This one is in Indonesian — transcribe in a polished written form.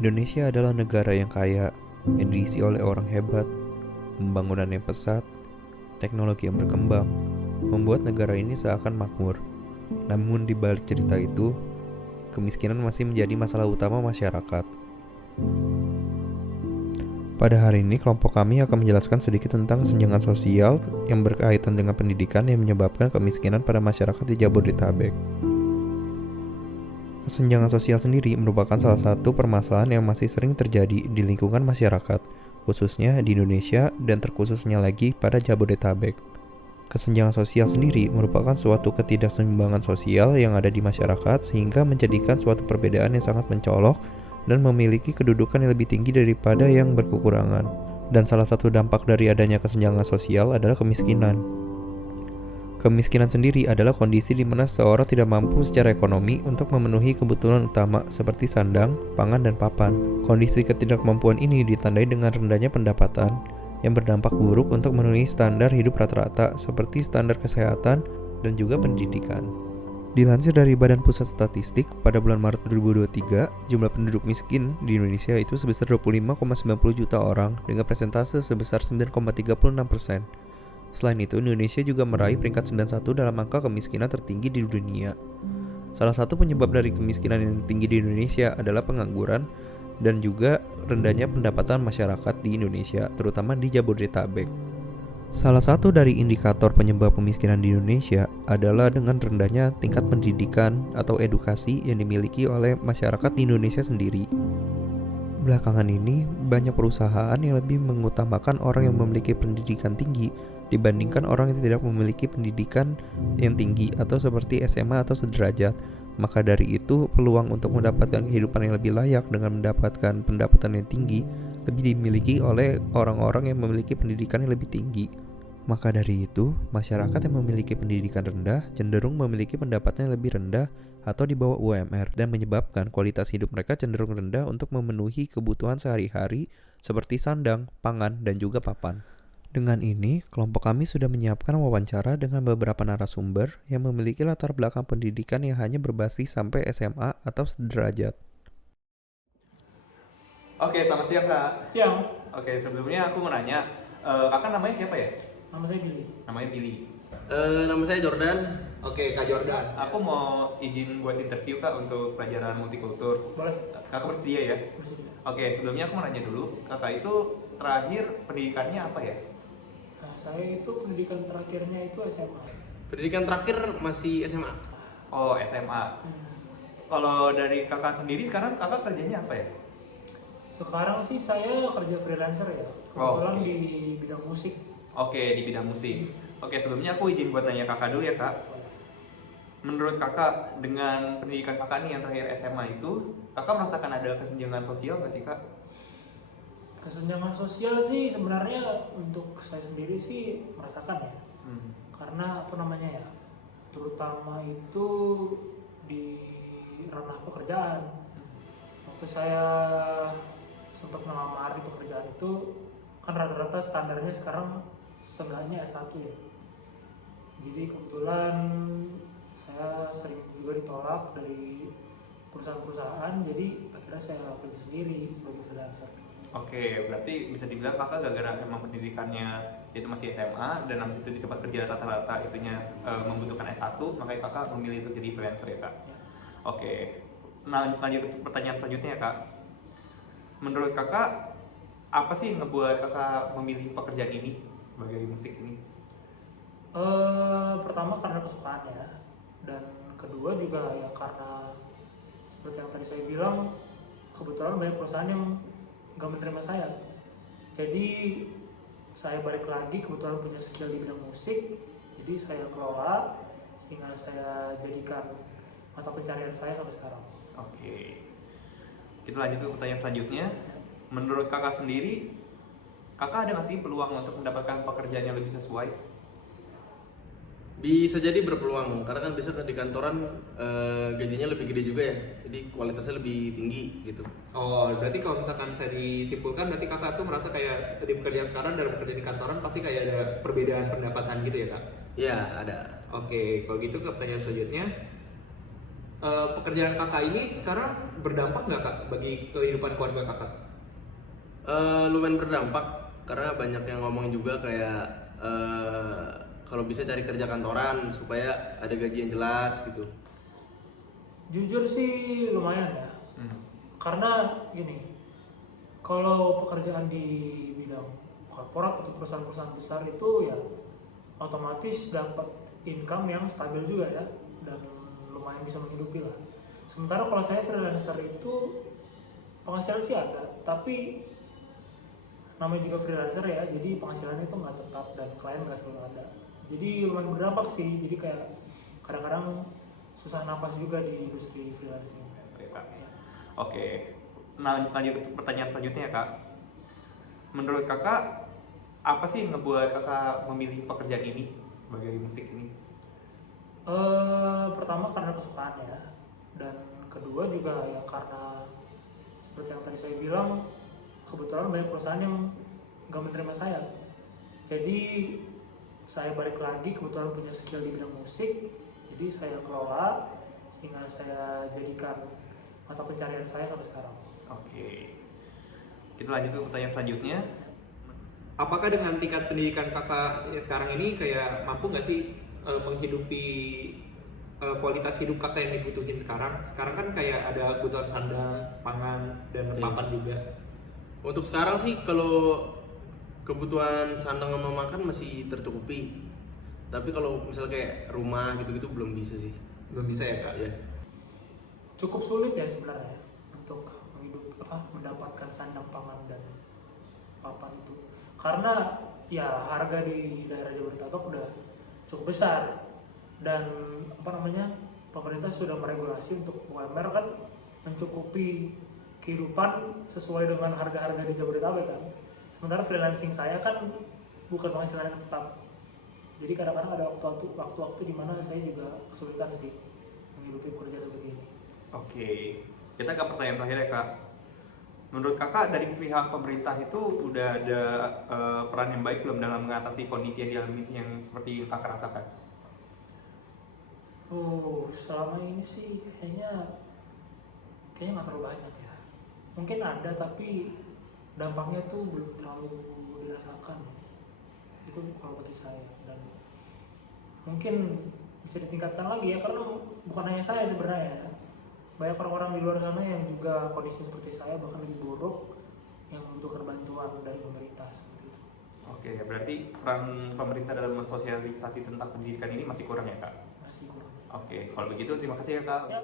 Indonesia adalah negara yang kaya, yang diisi oleh orang hebat, pembangunan yang pesat, teknologi yang berkembang, membuat negara ini seakan makmur. Namun di balik cerita itu, kemiskinan masih menjadi masalah utama masyarakat. Pada hari ini, kelompok kami akan menjelaskan sedikit tentang kesenjangan sosial yang berkaitan dengan pendidikan yang menyebabkan kemiskinan pada masyarakat di Jabodetabek. Kesenjangan sosial sendiri merupakan salah satu permasalahan yang masih sering terjadi di lingkungan masyarakat, khususnya di Indonesia dan terkhususnya lagi pada Jabodetabek. Kesenjangan sosial sendiri merupakan suatu ketidakseimbangan sosial yang ada di masyarakat sehingga menjadikan suatu perbedaan yang sangat mencolok dan memiliki kedudukan yang lebih tinggi daripada yang berkekurangan. Dan salah satu dampak dari adanya kesenjangan sosial adalah kemiskinan. Kemiskinan sendiri adalah kondisi di mana seseorang tidak mampu secara ekonomi untuk memenuhi kebutuhan utama seperti sandang, pangan, dan papan. Kondisi ketidakmampuan ini ditandai dengan rendahnya pendapatan yang berdampak buruk untuk memenuhi standar hidup rata-rata seperti standar kesehatan dan juga pendidikan. Dilansir dari Badan Pusat Statistik, pada bulan Maret 2023, jumlah penduduk miskin di Indonesia itu sebesar 25,90 juta orang dengan persentase sebesar 9,36%. Selain itu, Indonesia juga meraih peringkat 91 dalam angka kemiskinan tertinggi di dunia. Salah satu penyebab dari kemiskinan yang tinggi di Indonesia adalah pengangguran dan juga rendahnya pendapatan masyarakat di Indonesia, terutama di Jabodetabek. Salah satu dari indikator penyebab kemiskinan di Indonesia adalah dengan rendahnya tingkat pendidikan atau edukasi yang dimiliki oleh masyarakat di Indonesia sendiri. Belakangan ini, banyak perusahaan yang lebih mengutamakan orang yang memiliki pendidikan tinggi dibandingkan orang yang tidak memiliki pendidikan yang tinggi atau seperti SMA atau sederajat. Maka dari itu, peluang untuk mendapatkan kehidupan yang lebih layak dengan mendapatkan pendapatan yang tinggi lebih dimiliki oleh orang-orang yang memiliki pendidikan yang lebih tinggi. Maka dari itu, masyarakat yang memiliki pendidikan rendah cenderung memiliki pendapatan yang lebih rendah atau di bawah UMR dan menyebabkan kualitas hidup mereka cenderung rendah untuk memenuhi kebutuhan sehari-hari seperti sandang, pangan, dan juga papan. Dengan ini, kelompok kami sudah menyiapkan wawancara dengan beberapa narasumber yang memiliki latar belakang pendidikan yang hanya berbasis sampai SMA atau sederajat. Oke, selamat siang Kak. Siang. Oke, sebelumnya aku mau nanya, Kakak namanya siapa ya? Nama saya Billy. Namanya Billy. Nama saya Jordan. Oke, Kak Jordan. Aku mau izin buat interview Kak untuk pelajaran multikultur. Boleh. Kakak bersedia ya? Bersedia. Oke, sebelumnya aku mau nanya dulu, Kakak itu terakhir pendidikannya apa ya? Nah, saya itu pendidikan terakhirnya itu SMA. Pendidikan terakhir masih SMA. Oh, SMA. Kalau dari Kakak sendiri sekarang Kakak kerjanya apa ya? Sekarang sih saya kerja freelancer ya. Kebetulan di bidang musik. Oke, di bidang musik. Oke, sebelumnya aku izin buat nanya Kakak dulu ya Kak. Menurut Kakak, dengan pendidikan Kakak nih yang terakhir SMA itu, Kakak merasakan ada kesenjangan sosial nggak sih Kak? Kesenjangan sosial sih sebenarnya untuk saya sendiri sih merasakan ya. Karena apa namanya ya, terutama itu di ranah pekerjaan. Waktu saya sempat melamar di pekerjaan itu, kan rata-rata standarnya sekarang seenggaknya S1 ya. Jadi kebetulan saya sering juga ditolak dari perusahaan-perusahaan, jadi akhirnya saya kerja sendiri sebagai freelancer. Oke, berarti bisa dibilang Kakak gara-gara emang pendidikannya itu masih SMA dan habis itu di tempat kerja rata-rata itunya membutuhkan S1, makanya Kakak memilih untuk jadi freelancer ya Kak? Ya. Oke, nah lanjut ke pertanyaan selanjutnya ya Kak. Menurut Kakak, apa sih yang ngebuat Kakak memilih pekerjaan ini sebagai musik ini? Pertama karena kesukaan ya, dan kedua juga ya karena seperti yang tadi saya bilang, kebetulan banyak perusahaan yang nggak menerima saya. Jadi saya balik lagi kebetulan punya skill di bidang musik, jadi saya kelola sehingga saya jadikan mata pencarian saya sampai sekarang. Oke, kita lanjut ke pertanyaan selanjutnya. Menurut Kakak sendiri, Kakak ada nggak sih peluang untuk mendapatkan pekerjaan yang lebih sesuai? Bisa jadi berpeluang, karena kan bisa di kantoran gajinya lebih gede juga ya, jadi kualitasnya lebih tinggi gitu. Oh, berarti kalau misalkan saya disimpulkan, berarti Kakak tuh merasa kayak di pekerjaan sekarang dan pekerjaan di kantoran pasti kayak ada perbedaan pendapatan gitu ya Kak? Iya, ada. Oke, kalau gitu ke pertanyaan selanjutnya. pekerjaan kakak ini sekarang berdampak nggak kak bagi kehidupan keluarga kakak? Lumayan berdampak karena banyak yang ngomong juga kayak kalau bisa cari kerja kantoran supaya ada gaji yang jelas gitu. Jujur sih lumayan ya. Karena gini, kalau pekerjaan di bidang korporat atau perusahaan-perusahaan besar itu ya otomatis dapat income yang stabil juga ya, dan lumayan bisa menghidupi lah. Sementara kalau saya freelancer itu penghasilan sih ada, tapi namanya juga freelancer ya, jadi penghasilannya itu nggak tetap dan klien nggak selalu ada. Jadi lumayan berdampak sih, jadi kayak kadang-kadang susah napas juga di industri freelancing. Oke kak. Oke. Nah, lanjut ke pertanyaan selanjutnya ya kak. Menurut kakak apa sih yang ngebuat kakak memilih pekerjaan ini sebagai musik ini? Pertama karena kesukaan ya, dan kedua juga ya karena seperti yang tadi saya bilang, kebetulan banyak perusahaan yang nggak menerima saya. Jadi saya balik lagi kebetulan punya skill di bidang musik, jadi saya kelola sehingga saya jadikan mata pencarian saya sampai sekarang. Oke. Kita lanjut ke pertanyaan selanjutnya. Apakah dengan tingkat pendidikan kakak sekarang ini kayak mampu nggak sih menghidupi kualitas hidup kakak yang dibutuhin sekarang? Sekarang kan kayak ada kebutuhan sandang, pangan, dan papan juga. Untuk sekarang sih kalau kebutuhan sandang sama makan masih tercukupi. Tapi kalau misalnya kayak rumah gitu-gitu belum bisa sih. Belum bisa ya kak? Ya. Cukup sulit ya sebenarnya untuk mendapatkan sandang, pangan, dan papan itu, karena ya harga di daerah Jabodetabek udah cukup besar, dan pemerintah sudah meregulasi untuk UMR kan mencukupi kehidupan sesuai dengan harga-harga di Jabodetabek kan. Sementara freelancing saya kan bukan penghasilan yang tetap, jadi kadang-kadang ada waktu-waktu di mana saya juga kesulitan sih menghidupi pekerjaan seperti ini. Oke. Kita ke pertanyaan terakhir ya kak. Menurut kakak dari pihak pemerintah itu udah ada peran yang baik belum dalam mengatasi kondisi yang dialami yang seperti yang kakak rasakan? Selama ini sih kayaknya nggak terlalu banyak ya. Mungkin ada tapi dampaknya tuh belum terlalu dirasakan. Itu kalau bagi saya, dan mungkin bisa ditingkatkan lagi ya, karena bukan hanya saya sebenarnya. Banyak orang-orang di luar sana yang juga kondisi seperti saya, bahkan lebih buruk, yang membutuhkan bantuan dari pemerintah seperti itu. Oke, berarti peran pemerintah dalam mensosialisasi tentang pendidikan ini masih kurang ya kak? Masih kurang. Oke, kalau begitu terima kasih ya kak. Ya.